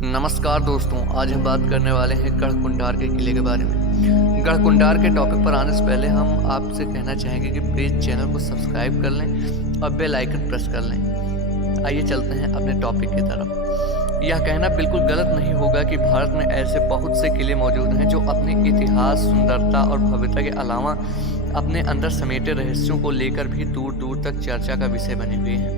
नमस्कार दोस्तों, आज हम बात करने वाले हैं गढ़कुंडार के किले के बारे में। गढ़कुंडार के टॉपिक पर आने से पहले हम आपसे कहना चाहेंगे कि प्लीज़ चैनल को सब्सक्राइब कर लें और बेल आइकन प्रेस कर लें। आइए चलते हैं अपने टॉपिक की तरफ। यह कहना बिल्कुल गलत नहीं होगा कि भारत में ऐसे बहुत से किले मौजूद हैं जो अपने इतिहास, सुंदरता और भव्यता के अलावा अपने अंदर समेटे रहस्यों को लेकर भी दूर दूर तक चर्चा का विषय बने हुए हैं।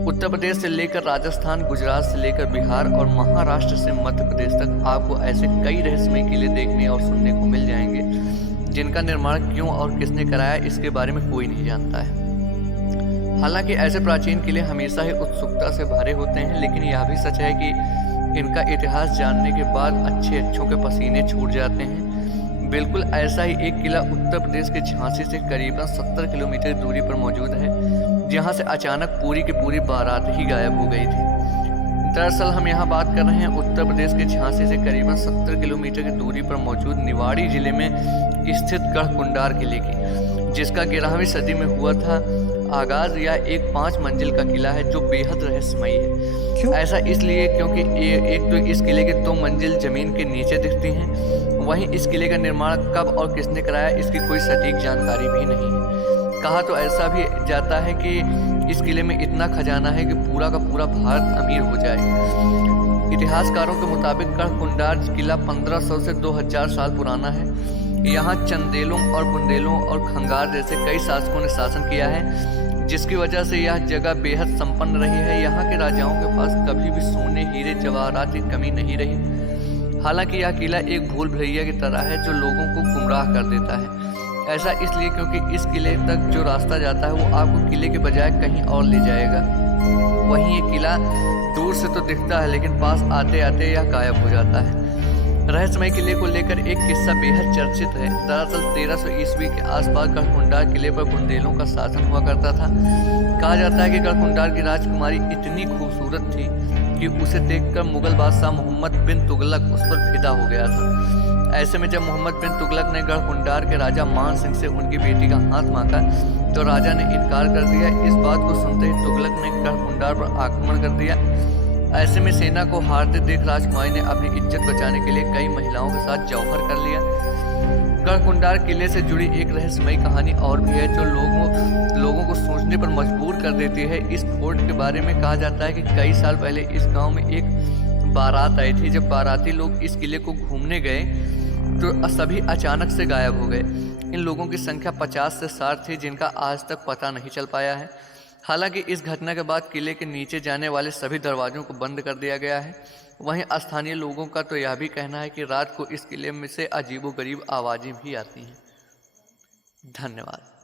उत्तर प्रदेश से लेकर राजस्थान, गुजरात से लेकर बिहार और महाराष्ट्र से मध्य प्रदेश तक आपको ऐसे कई रहस्यमय किले देखने और सुनने को मिल जाएंगे जिनका निर्माण क्यों और किसने कराया इसके बारे में कोई नहीं जानता है। हालांकि ऐसे प्राचीन किले हमेशा ही उत्सुकता से भरे होते हैं, लेकिन यह भी सच है कि इनका इतिहास जानने के बाद अच्छों के पसीने छूट जाते हैं। बिल्कुल ऐसा ही एक किला उत्तर प्रदेश के झांसी से करीबन 70 किलोमीटर दूरी पर मौजूद है, जहां से अचानक पूरी की पूरी बारात ही गायब हो गई थी। दरअसल हम यहाँ बात कर रहे हैं उत्तर प्रदेश के झांसी से करीबन 70 किलोमीटर की दूरी पर मौजूद निवाड़ी जिले में स्थित गढ़कुंडार किले की, जिसका 11वीं सदी में हुआ था आगाज। यह एक 5 मंजिल का किला है जो बेहद रहस्यमयी है। ऐसा इसलिए क्योंकि एक तो इस किले की 2 मंजिल जमीन के नीचे दिखती हैं। वहीं इस किले का निर्माण कब और किसने कराया इसकी कोई सटीक जानकारी भी नहीं है। कहा तो ऐसा भी जाता है कि इस किले में इतना खजाना है कि पूरा का पूरा भारत अमीर हो जाए। इतिहासकारों के मुताबिक गढ़कुंडार किला 1500 से 2000 साल पुराना है। यहाँ चंदेलों और बुंदेलों और खंगार जैसे कई शासकों ने शासन किया है, जिसकी वजह से यह जगह बेहद संपन्न रही है। यहाँ के राजाओं के पास कभी भी सोने, हीरे, जवाहरात की कमी नहीं रही। हालांकि यह किला एक भूल भुलैया की तरह है जो लोगों को गुमराह कर देता है। ऐसा इसलिए क्योंकि इस किले तक जो रास्ता जाता है वो आपको किले के बजाय कहीं और ले जाएगा। वहीं ये किला दूर से तो दिखता है, लेकिन पास आते आते यह गायब हो जाता है। रहस्यमय किले को लेकर एक किस्सा बेहद चर्चित है। दरअसल 1300 ईस्वी के आसपास गढ़कुंडार किले पर बुंदेलों का शासन हुआ करता था। कहा जाता है कि गढ़कुंडार की राजकुमारी इतनी खूबसूरत थी कि उसे देखकर मुगल बादशाह मोहम्मद बिन तुगलक उस पर फिदा हो गया था। ऐसे में जब मोहम्मद बिन तुगलक ने गढ़कुंडार के राजा मान सिंह से उनकी बेटी का हाथ मांगा तो राजा ने इनकार कर दिया। इस बात को सुनते ही तुगलक ने गढ़कुंडार पर आक्रमण कर दिया। ऐसे में सेना को हारते देख राजकुमारी ने अपनी इज्जत बचाने के लिए कई महिलाओं के साथ जौहर कर लिया। गढ़कुंडार किले से जुड़ी एक रहस्यमयी कहानी और भी है जो लोगों को सोचने पर मजबूर कर देती है। इस फोर्ट के बारे में कहा जाता है कि कई साल पहले इस गांव में एक बारात आई थी। जब बाराती लोग इस किले को घूमने गए तो सभी अचानक से गायब हो गए। इन लोगों की संख्या 50 से 60 थी, जिनका आज तक पता नहीं चल पाया है। हालांकि इस घटना के बाद किले के नीचे जाने वाले सभी दरवाजों को बंद कर दिया गया है। वहीं स्थानीय लोगों का तो यह भी कहना है कि रात को इस किले में से अजीबोगरीब आवाज़ें भी आती हैं। धन्यवाद।